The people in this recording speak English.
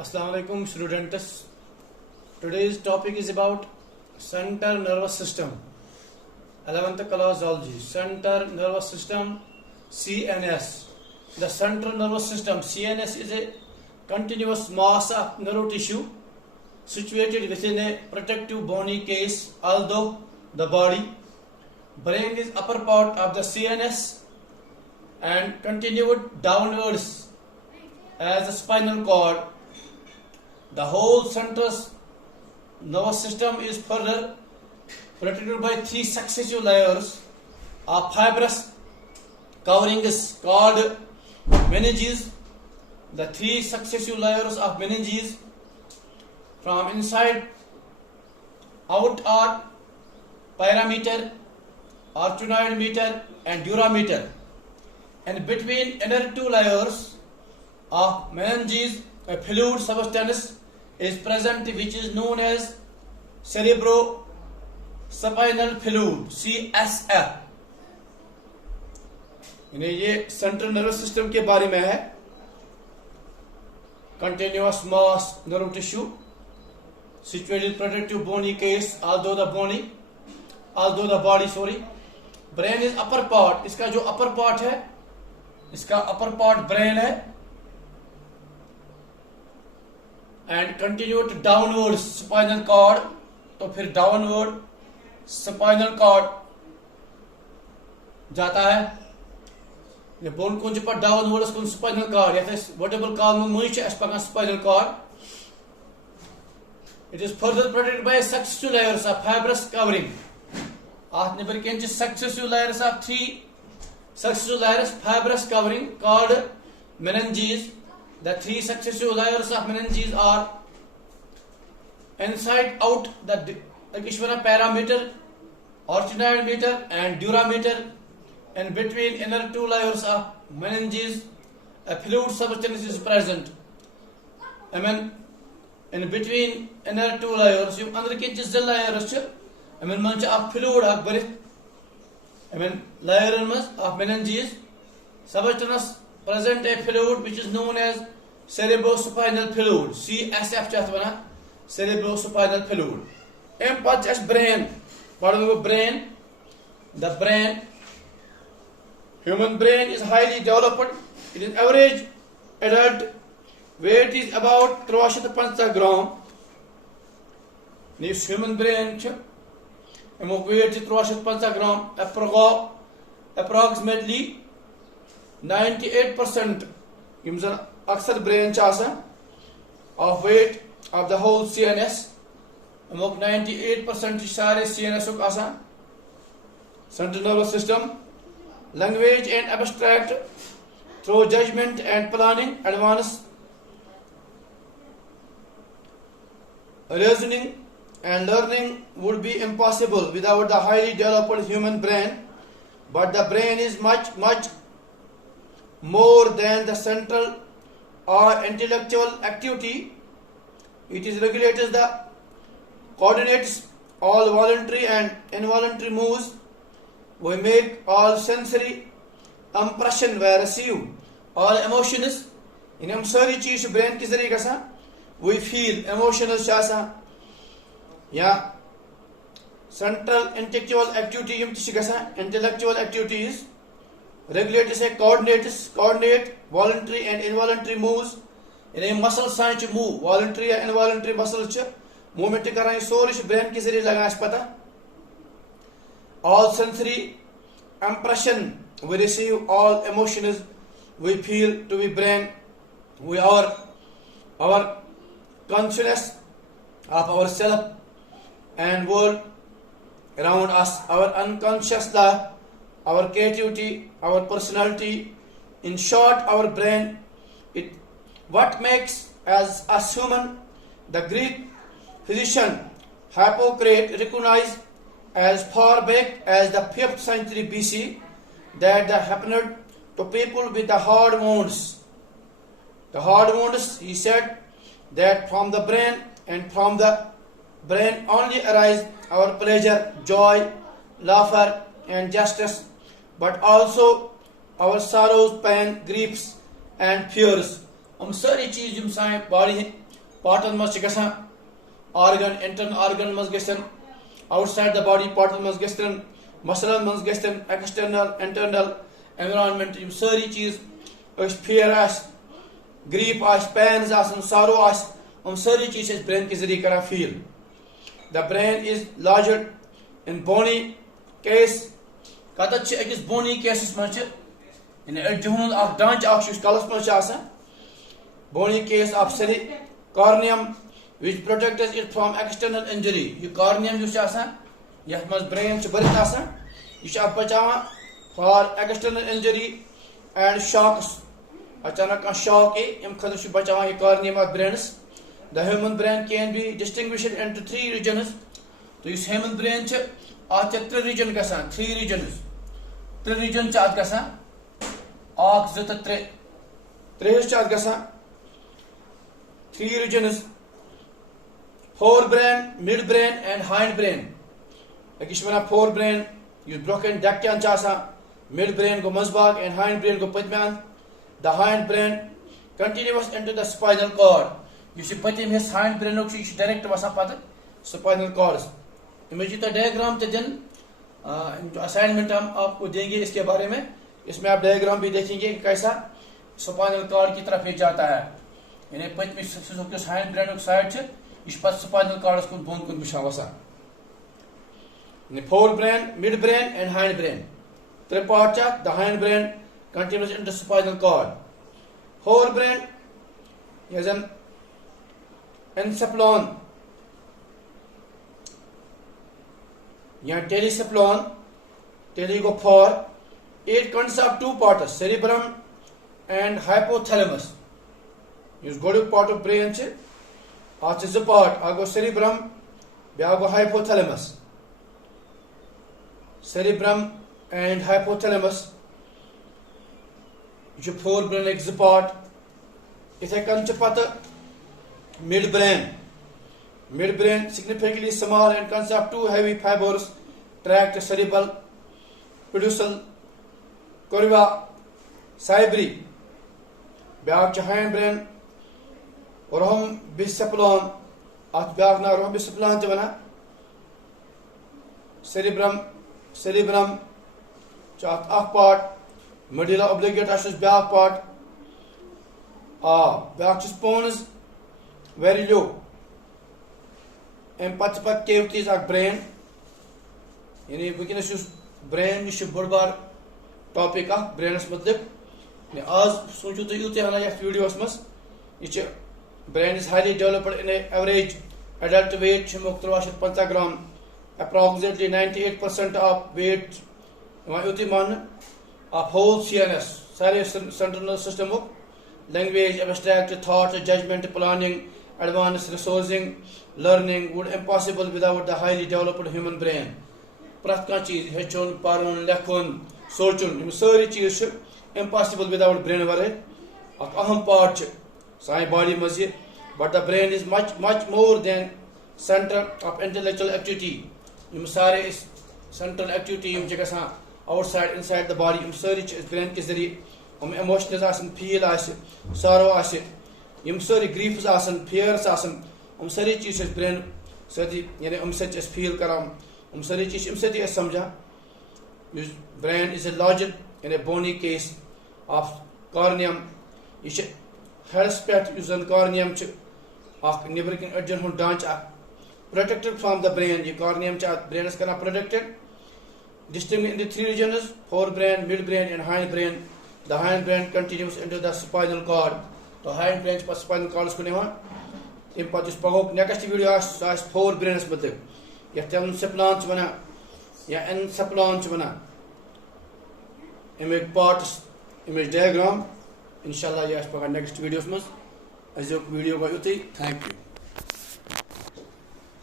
Assalamu alaikum students. Today's topic is about central nervous system. 11th class zoology. Central nervous system CNS. The central nervous system CNS is a continuous mass of nerve tissue situated within a protective bony case, although the body brain is upper part of the CNS and continued downwards as the spinal cord. The whole central nervous system is further protected by three successive layers of fibrous coverings called meninges. The three successive layers of meninges from inside out are pyrameter, arachnoid meter and durameter, and between inner two layers of meninges a fluid substance is present which is known as cerebrospinal fluid CSF. ये central nervous system के बारे में है. Continuous mass nerve tissue situated protective bony case, although the body brain is upper part. इसका जो upper part है, इसका upper part brain है and continued downward spinal cord. तो फिर downward spinal cord जाता है. ये बोन कुंज पर downward spinal cord या vertebral column में मुझे spinal cord. It is further protected by successive layers of fibrous covering. At never can successive layers of three successive layers fibrous covering called meninges. The three successive layers of meninges are inside out the parameter, arachnoid meter and durameter, and between inner two layers of meninges a fluid substance is present. In between inner two layers you under के जिस layers मंच आप fluid आप बरे layer of meninges substance present a fluid which is known as cerebrospinal fluid CSF चाहते बना cerebrospinal fluid. M पाँच as brain पढ़ो brain. The brain, human brain is highly developed. It is average adult weight is about 350 gram. This human brain weight is 350 gram. Approximately 98% अक्सर brain of weight of the whole CNS. 98% सारे CNS central nervous system. Language and abstract through judgment and planning. Advanced reasoning and learning would be impossible without the highly developed human brain. But the brain is much more than the central or intellectual activity. It is regulates the coordinates all voluntary and involuntary moves. We make all sensory impression we receive all emotions. In हम सारी चीज़ brain की ज़रिए कैसा we feel emotional शासा या central intellectual activity यम चीज़ कैसा intellectual activities regulate से coordinate voluntary and involuntary moves. In muscle science move voluntary and involuntary muscle च movement कराएं सोरिश brain की ज़रिए लगा इस पता. All sensory impression we receive all emotions we feel to be brain. We our consciousness of ourself and world around us, our unconscious life, our creativity, our personality, in short our brain, it what makes us human. The Greek physician Hippocrates recognized as far back as the 5th century BC that happened to people with the hard wounds. The hard wounds, he said, that from the brain and from the brain only arise our pleasure, joy, laughter and justice, but also our sorrows, pain, griefs and fears. हम सारी चीज हम साए body pattern मज गसान organ internal organ मज गसन outside the body pattern मज गसन मसलन मज गसन एक्सटर्नल इंटरनल एनवायरनमेंट यम सारी चीज फेयर ग्रीफ पैन्स सारो हम सारी चीज ब्रेन के जरिए करा feel the brain is larger in bony case कतत अकिस बोनी केसस मज अड्डुन ढांच कलस मज बोनी केस ऑफ सरी cranium which protects it from external injury यह कॉर्नियम यथ मज ब्रेन भरत यह बचावान for external injury and shocks अचानक शॉक अम खतर बचावान यह कॉर्नियम ऑफ ब्रेनस the human brain can be distinguished into 3 regions तो इस ह्यूमन ब्रेन अत 3 रीजन गसान 3 रीजन्स 3 रीजन अत गसान 1 2 3 त्रेस अत गसान 3 regions forebrain midbrain and hindbrain अकिस वन फोर ब्रेन ब्रोकन डेक्कन मिड ब्रेन गो मजबाग एंड हाइंड ब्रेन गो पतम्यान the hindbrain continuous into the spinal cord इस पतम हिस्स हाइंड ब्रेन डायरेक्ट वसान पत स्पाइनल कॉर्ड्स इमेज तो डायग्राम तो दिन असाइनमेंट हम आपको देंगे इसके बारे में इसमें आप डायग्राम भी देखेंगे कैसा स्पाइनल कॉर्ड की तरफ ये जाता है यानी पतम हाइंड ब्रेन साइड यह स्पाइनल कॉर्डस कुन बोन कुन बिछा वसान forebrain midbrain and hindbrain 3 part the hindbrain continues into spinal cord forebrain is an encephalon या टेलीसेप्लॉन टेली go for it consists of 2 parts cerebrum and hypothalamus यस गोडुक part of brain आज 2 part अगो cerebrum ब्या गो hypothalamus cerebrum and hypothalamus यह फोर ब्रेन एक 2 पार्ट इथे कन पत midbrain significantly small and consists of 2 heavy fibers tract cerebral pedustal corva cerebri back hind brain rhombicephalon अत ब्याक ना rhombicephalon ते वना cerebrum चात अख part medulla oblongata back part back pons very low अम पत cavities brain यानी वनस brain यह बोड़ बार topic ब्रेनस मतलब आज सोचो तुम यूत हना वीडियोस मज यह brain is highly developed in average adult weight 1350 gram approximately 98% of weight यूत मान ऑफ होल CNS सारे central nervous system language abstract thought judgement planning advanced resourcing learning would impossible without the highly developed human brain प्रत कह चीज हेचुन पढ़ुन लेखुन सोचुन यम सारी चीज impossible without brain वरे अक अहम पार्ट साई बॉडी मज but the brain is much more than center of intellectual activity यम सारे central activity Yama गसान outside inside the body यम सारी चीज ब्रेन के जरिए हम इमोशनल आसन फील आसे सारो आसे यम सारी ग्रीफ्स आसन फियर्स आसन हम सारी चीज ब्रेन सदी यानी हम सच फील कराम हम सारी चीज हम सदी समझा brain is a larger in a bony case of cranium यह हेड्स पे कॉर्नियम निबर कन अड्डन हुंद ढांच प्रोटेक्टेड फ्रॉम द ब्रेन यह कॉर्नियम ब्रेनस कर protected distinct in the 3 regions forebrain midbrain and hindbrain the hindbrain continues into the spinal cord तो हाइंड ब्रेन पे स्पाइनल कॉर्डस कुन तम पे पगो नेक्स्ट वीडियो फोर ब्रेनस मतलब ये एनसेप्लॉन वन या एनसेप्लॉन one Amik parts Amik diagram इंशाल्लाह यह पगह नेक्स्ट वीडियोस मज अजुक वीडियो गो युत थैंक यू।